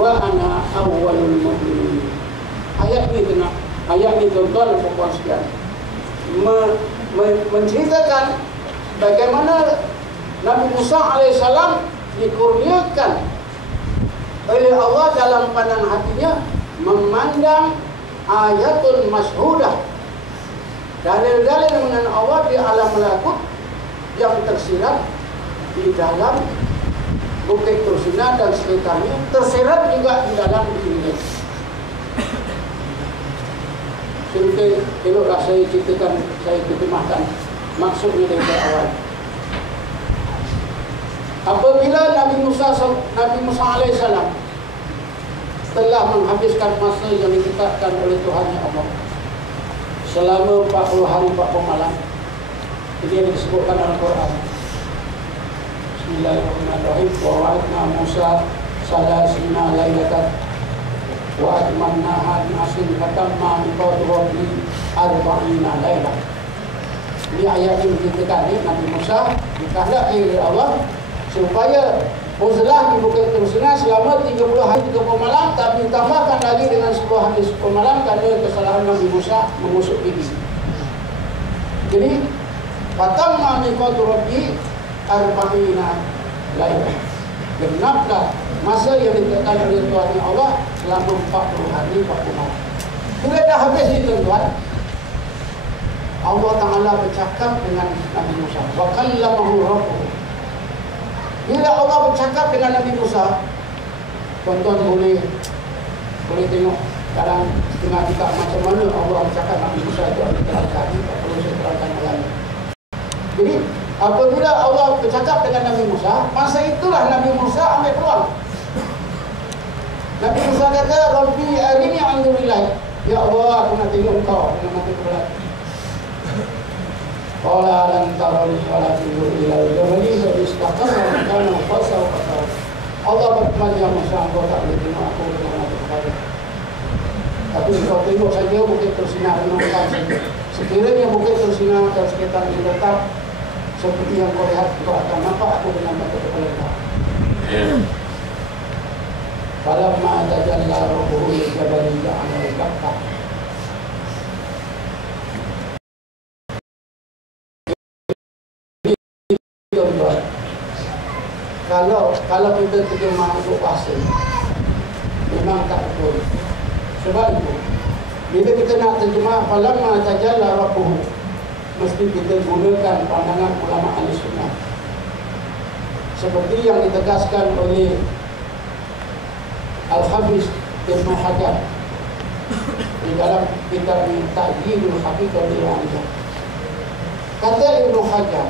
wa ana awwalul mu'minin. Ayat ini tuan-tuan dan puan sekalian menceritakan bagaimana Nabi Musa alaihissalam dikurniakan oleh Allah dalam pandangan hatinya memandang ayatul masyhudah, dalil-dalil mengenai Allah di alam malakut yang tersirat di dalam Bukit Tursina dan sekitarnya, tersirat juga di dalam dunia. Eloklah saya ceritakan, saya terjemahkan maksudnya dari awal. Apabila Nabi Musa alaihissalam telah menghabiskan masa yang ditetapkan oleh Tuhannya Allah selama 40 hari 40 malam, ini yang disebutkan dalam Al-Quran. Bismillahirrahmanirrahim. Wa wa'adna Musa salasina lailatan wa atmamnaha bi'ashrin fatamma miqatu rabbi arba'ina lailah. Ini ayat ini menceritakan Nabi Musa dikehendaki oleh Allah supaya uzlah di Bukit Tursina selama 30 hari 30 malam, tapi tambahkan lagi dengan 10 hari 10 malam kerana kesalahan Nabi Musa mengusuk gigi. Jadi fatamma miqatu rabbi arba'ina lailah. Genaplah masa yang ditetapkan oleh Tuhan Allah selama 40 hari 40 malam. Bila dah habis ini tuan-tuan, Allah Ta'ala bercakap dengan Nabi Musa. Wa kallamahu rabbuhu. Bila Allah bercakap dengan Nabi Musa, tuan-tuan boleh tengok dalam setengah kitab macam mana Allah bercakap Nabi Musa itu ada terangkan. Tak perlu saya terangkan lagi. Jadi apabila Allah bercakap dengan Nabi Musa, masa itulah Nabi Musa ambil peluang. Nabi Musa kata, Rabbi arini anzur ilaik. Ya Allah, aku nak tengok engkau dengan mata kepala. Qala lan tarani walakin ila al-jabali fa istaqarra makanahu fasawfa. Allah berfirman, ya Musa, engkau tak boleh tengok aku dengan mata kepala. Tapi engkau tengok saja Bukit Tursina renungkan saja. Sekiranya Bukit Tursina dan sekitar ini tetap seperti yang kau lihat, kau akan nampak aku dengan mata kepala kau. Falamma tajalla rabbuhu lil-jabali ja'alahu dakka. Kalau kita terjemah untuk bahasa, memang tak betul. Sebab itu, bila kita nak terjemah falamma tajalla rabbuhu, mesti kita gunakan pandangan ulama ahli sunnah. Seperti yang ditegaskan oleh Al-Hafiz Ibn Hajar di dalam kitab Ta'yidul Haqiqah Al-Aliyah. Kata Ibn Hajar,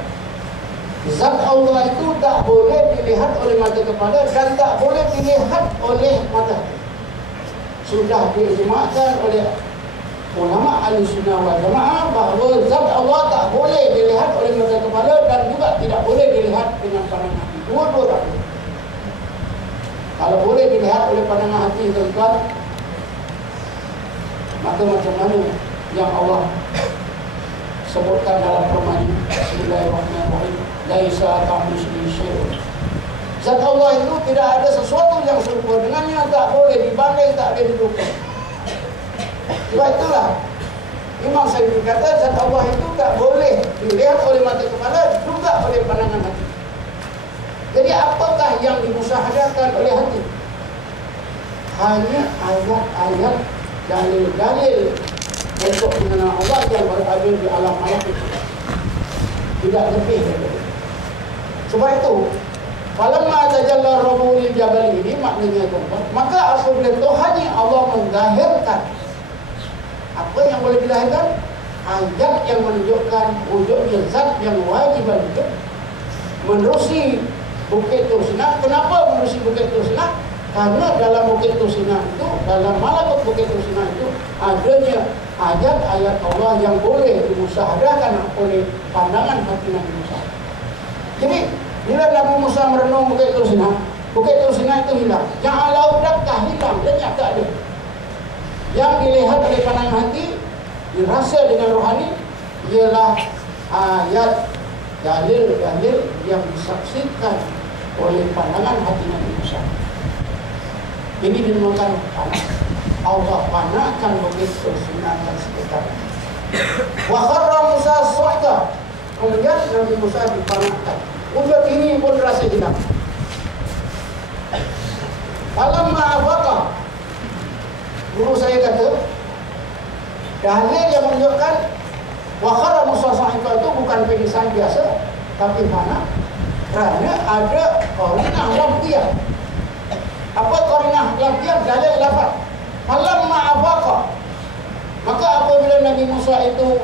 zat Allah itu tak boleh dilihat oleh mata kepala dan tak boleh dilihat oleh mata. Sudah diijma'kan oleh ulama ahli sunnah wal jamaah bahawa zat Allah tak boleh dilihat oleh mata kepala dan juga tidak boleh dilihat dengan pandangan hati. Dua-dua tak boleh. Kalau boleh dilihat oleh pandangan hati, tuan-tuan, maka macam mana yang Allah sebutkan dalam firman Bismillahirrahmanirrahim, laisa kamitslihi syai'un. Zat Allah itu tidak ada sesuatu yang serupa dengannya, tak boleh dibanding, tak boleh ditukar. Sebab itulah Imam Syafi'i kata zat Allah itu tak boleh dilihat oleh mata kepala, juga oleh pandangan hati. Jadi apakah yang dimusyahadatkan oleh hati? Hanya ayat-ayat, dalil-dalil untuk mengenal Allah yang berada di alam malakut. Tidak lebih daripada itu. Sebab itu, falamma tajalla rabbuhu lil jabal ini maknanya tuan-tuan, maka apabila Tuhannya Allah menzahirkan apa yang boleh dilahirkan, ayat yang menunjukkan wujudnya zat yang wajib itu menerusi Bukit Tursina. Kenapa menerusi Bukit Tursina? Karena dalam Bukit Tursina itu, dalam malakut Bukit Tursina itu adanya ayat-ayat Allah yang boleh dimusyahadahkan oleh pandangan hati Nabi Musa. Jadi bila Nabi Musa merenung Bukit Tursina itu hilang. Yang alau dakkah hilang, lenyap, tak ada. Yang dilihat oleh pandangan hati, dirasa dengan rohani, ialah ayat, dalil-dalil yang disaksikan oleh pandangan hati Nabi Musa. Ini dinamakan panak. Allah panakkan begitu sunatan sekitar. Wa kharra Musa su'da. Kemudian Nabi Musa dipanakkan. Udah ini pun rasa hilang. Falamma afaqa. Guru saya kata, dalil yang menunjukkan wa kharra Musa su'da itu bukan pingsan biasa, tapi panak. Kerana ada qarinah lafziyah. Apa qarinah lafziyah? Dalil lafaz. Falamma afaqa. Maka apabila Nabi Musa itu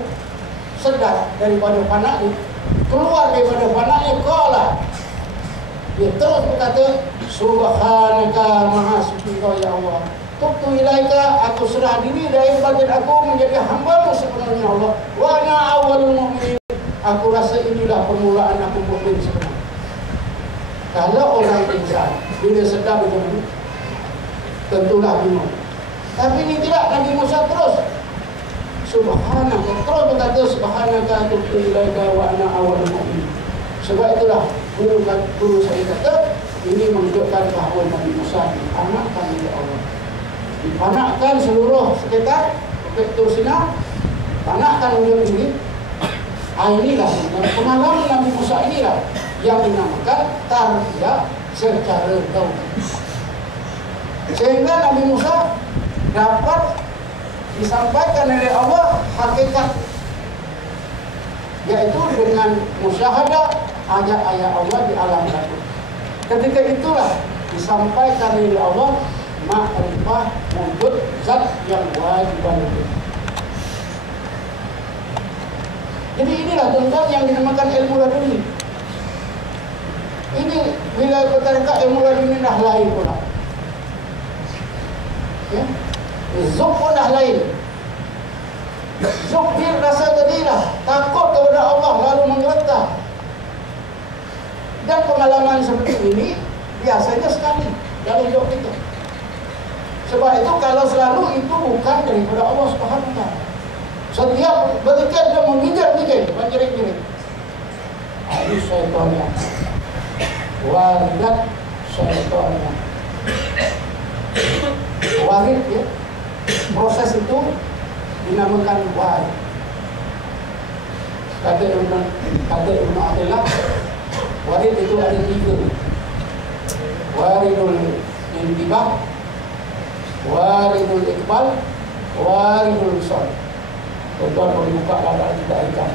sedar daripada panaknya, keluar daripada panaknya, qala, dia terus berkata, subhanaka, maha suci Kau ya Allah, tubtu ilaika, aku serah diri dari bagian aku menjadi hamba-Mu sebenarnya Allah, wa ana awwalul mu'minin, aku rasa inilah permulaan aku mukmin sebenarnya. Kalau orang insan bila sedar begitu, tentulah bingung. Tapi ini tidak, Nabi Musa terus subhanaka, terus berkata subhanaka tubtu ilaika wa ana awwalul mu'minin. Sebab itulah guru saya kata, ini menunjukkan bahawa Nabi Musa dipanakkan oleh Allah. Dipanakkan seluruh sekitar vektor sinar, panakkan oleh ini. Inilah pengalaman Nabi Musa inilah yang dinamakan tarbiyah secara tauhid. Sehingga Nabi Musa dapat disampaikan oleh Allah hakikat, yaitu dengan musyahadah ayat-ayat Allah di alam batin. Ketika itulah disampaikan oleh Allah ma'rifah wujud zat yang wajib itu. Jadi inilah tuan-tuan yang dinamakan ilmu laduni. Ini bila berkata ilmu laduni dah lain pula. Ya? Zuk pun dah lain. Zuk dia rasa tadilah takut kepada Allah lalu menggeletar. Dan pengalaman seperti ini biasanya sekali dalam hidup kita. Sebab itu kalau selalu itu bukan daripada Allah Subhanahu Wa Taala. Setiap berzikir dia menginjak-injak, menjerit-jerit. Ini syaitannya. Waridat syaitannya. Warid ya. Proses itu dinamakan warid. Kata Ibnu Athaillah, warid itu ada tiga. Waridul intibah, waridul iqbal, waridul sol. Tuan-tuan boleh buka dalam kita ikan.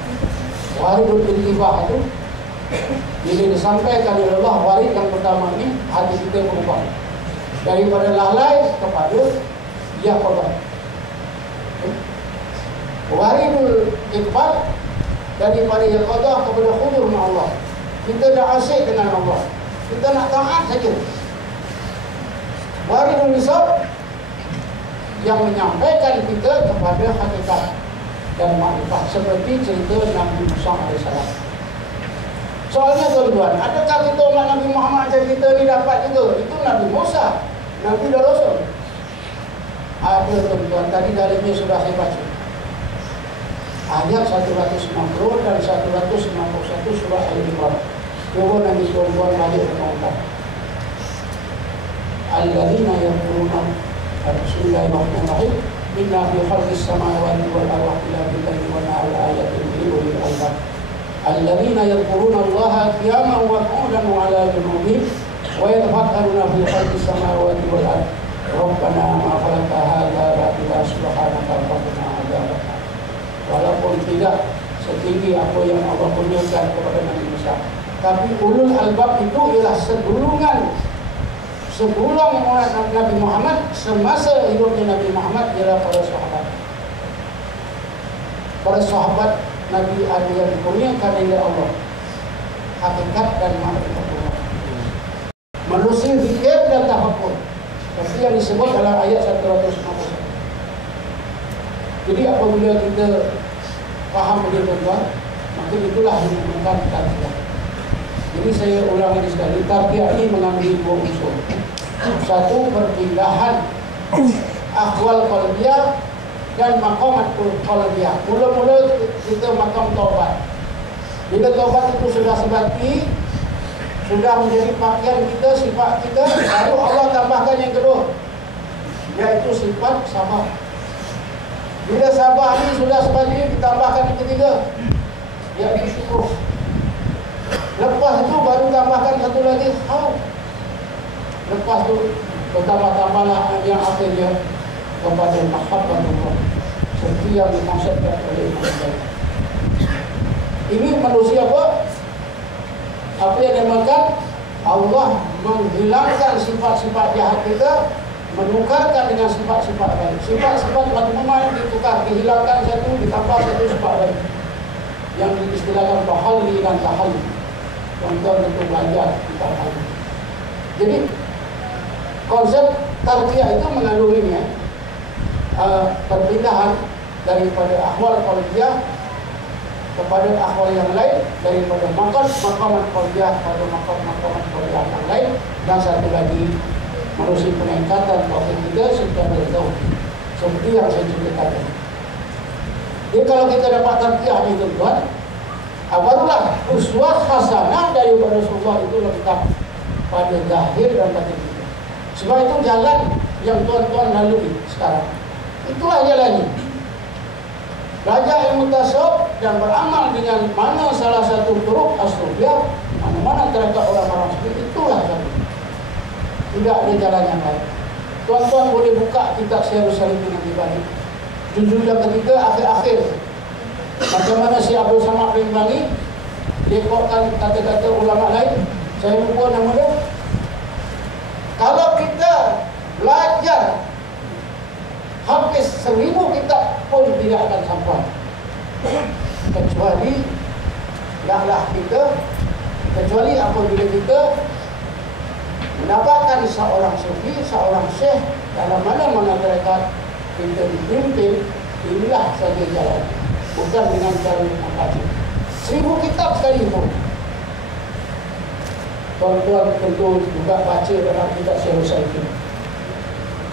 Waridul intibah itu bila disampaikan oleh Allah, warid yang pertama ini hati kita berubah daripada lalai kepada ya korban. Waridul iqbal daripada ya qada kepada khudur dengan Allah. Kita dah asyik dengan Allah, kita nak taat saja. Waridul nisab yang menyampaikan kita kepada hakikat dan makrifat, seperti cerita Nabi Musa AS. Soalnya tuan-tuan, adakah kita umat Nabi Muhammad macam kita ni dapat juga? Itu Nabi Musa, Nabi dan Rasul. Ada tuan-tuan, tadi dalilnya sudah saya baca. Ayat 190 dan 191 surah Al-Imran. Coba nanti tuan-tuan balik menonton. Alladzina yaquluna Bismillahirrahmanirrahim. Inna fi khalqis samawati wal ardi la ilaha illa ayatin li ulil albab. Alladzina yadhkuruna Allaha qiyaman wa qu'udan wa 'ala junubihim wa yatafakkaruna fi khalqis samawati wal ardi. Rabbana ma khalaqta hadza batila subhanaka faqina 'adzabannar. Walaupun tidak setinggi apa yang Allah kurniakan kepada Nabi Musa, tapi ulul albab itu ialah sebelum orang Nabi Muhammad, semasa hidupnya Nabi Muhammad ialah para sahabat. Para sahabat Nabi ada yang dikurniakan oleh Allah hakikat dan makrifat Allah, menelusuri zikir dan tafakkur, seperti yang disebut dalam ayat 191. Jadi apabila kita faham dia tuan-tuan, maka itulah yang dinamakan tarbiyah. Jadi saya ulang lagi sekali, tarbiyah ini mengambil dua unsur. Satu, perpindahan akhwal qalbiyah dan maqamat qalbiyah. Mula-mula kita maqam taubat. Bila taubat itu sudah sebati, sudah menjadi pakaian kita, sifat kita, lalu Allah tambahkan yang kedua, sifat sabar. Bila sabar ini sudah sebanding, ditambahkan yang ketiga, yaitu syukur. Lepas itu baru tambahkan satu lagi, khauf. Lepas itu bertambah-tambahlah yang akhirnya kepada mahabbatullah, seperti yang dimaksudkan oleh Imam. Ini manusia apa? Apa yang dimaksudkan? Allah menghilangkan sifat-sifat jahat kita, menukarkan dengan sifat-sifat baik. Sifat-sifat madmumah ditukar, dihilangkan satu, ditambah satu sifat baik, yang diistilahkan tahalli dan tahalli. Contoh untuk belajar tentang hal ini. Jadi konsep tarbiyah itu mengandungi perpindahan daripada ahwal qalbiyah kepada ahwal yang lain, daripada maqamat qalbiyah pada maqamat qalbiyah yang lain, dan satu lagi melalui peningkatan tauhid kita secara jauh, seperti yang saya ceritakan tadi. Jadi kalau kita dapat tarbiyah ini, tuan-tuan, barulah uswah hasanah dari Rasulullah itu lengkap pada zahir dan batin kita. Sebab itu jalan yang tuan-tuan lalui sekarang, itulah jalannya. Belajar ilmu tasawuf dan beramal dengan mana salah satu turuk as-sufiyah, mana-mana terhadap orang-orang seperti itulah jalan. Tidak ada jalan yang lain. Tuan-tuan boleh buka kitab Syiarus Salikin nanti balik, judul yang ketiga akhir-akhir. Macam mana si Abdul Samad bin Bani dia quotekan kata-kata ulama lain, saya lupa nama dia. Kalau kita belajar hampir 1000 kitab pun tidak akan sampai, kecuali apabila kita mendapatkan seorang sufi, seorang syekh dalam mana-mana mereka kita dipimpin. Inilah saja jalan, bukan dengan cara membaca 1000 kitab sekalipun. Tuan-tuan tentu juga baca dalam kitab Syiarus Salikin.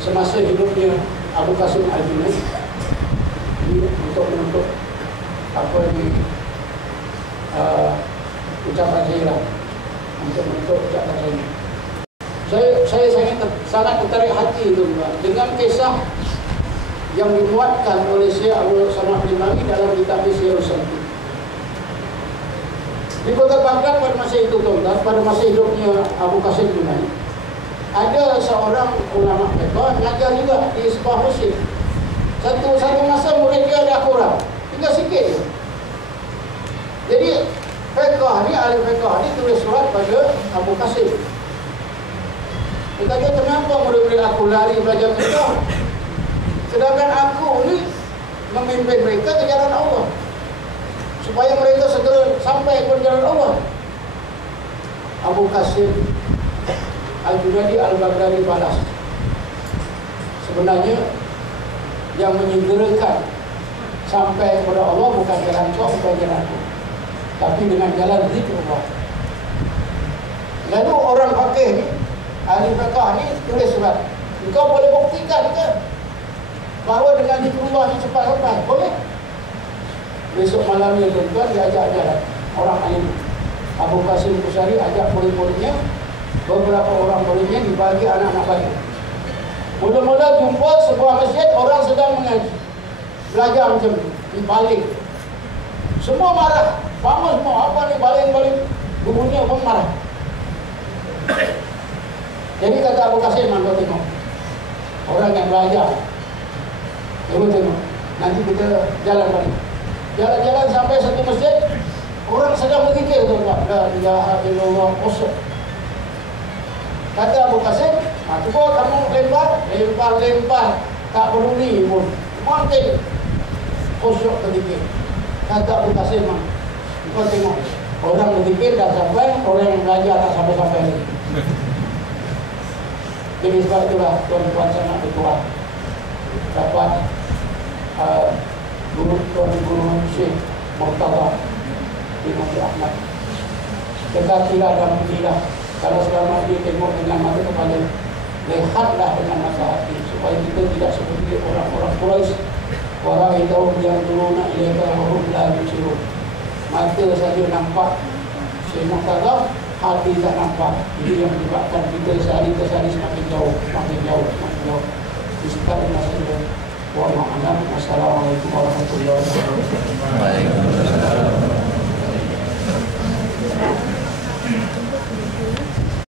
Semasa hidupnya Abu Qasim Al-Junaid untuk menuntut apa di ucapan saya lah, untuk menuntut ucapan saya sangat tertarik hati itu dengan kisah yang dimuatkan oleh Syekh Abdul Samad bin Bani dalam kitab Syiarus Salikin. Di kota Baghdad pada masa itu, pada masa hidupnya Abu Qasim Junaid, ada seorang ulama fiqh mengajar juga di sebuah masjid. Satu masa murid dia ada kurang, tinggal sikit je. Jadi ahli fiqh ni tulis surat pada Abu Qasim. Dia kata, kenapa murid-murid aku lari belajar fiqh, sedangkan aku ni memimpin mereka ke jalan Allah, supaya mereka segera sampai ke jalan Allah. Abu Qasim Al-Junaidi Al-Baghdadi balas, sebenarnya yang menyegerakan sampai kepada Allah bukan jalan kau, bukan jalan aku, tapi dengan jalan zikrullah. Lalu orang fakih ni, ahli fiqh ni tulis surat, engkau boleh buktikan ke bahawa dengan zikrullah ni cepat sampai? Boleh. Besok malamnya tuan-tuan diajak jalan orang alim. Abu Qasim Kusari ajak murid-muridnya, beberapa orang muridnya dibagi anak-anak bayi. Mula-mula jumpa sebuah masjid, orang sedang mengaji, belajar macam ni, dibalik. Semua marah, bangun semua, apa ni baling-baling, gurunya pun marah. Jadi kata Abu Qasim, kau tengok orang yang belajar, tengok, nanti kita jalan balik. Jalan-jalan sampai satu masjid, orang sedang berzikir, tuan-tuan, la ilaha illallah khusyuk. Kata Abu Qasim, cuba kamu lempar, tak peduli pun, makin khusyuk berzikir. Kata Abu Qasim, kau tengok, orang berzikir dah sampai, orang yang belajar tak sampai-sampai lagi. Jadi sebab itulah tuan-tuan sangat bertuah dapat guru Syekh Murtada bin Abdul Ahmad. Dekatilah dan pujilah. Kalau selama dia tengok dengan mata kepala, lihatlah dengan mata hati, supaya kita tidak seperti orang-orang Quraisy. Orang itu yang dulu nak ilaika hum la yusirun. Mata saja nampak Syekh Murtada, hati tak nampak. Ini yang menyebabkan kita sehari ke sehari semakin jauh. Disebabkan وسلم ومعنا. Wassalamualaikum warahmatullahi wabarakatuh. Waalaikumsalam.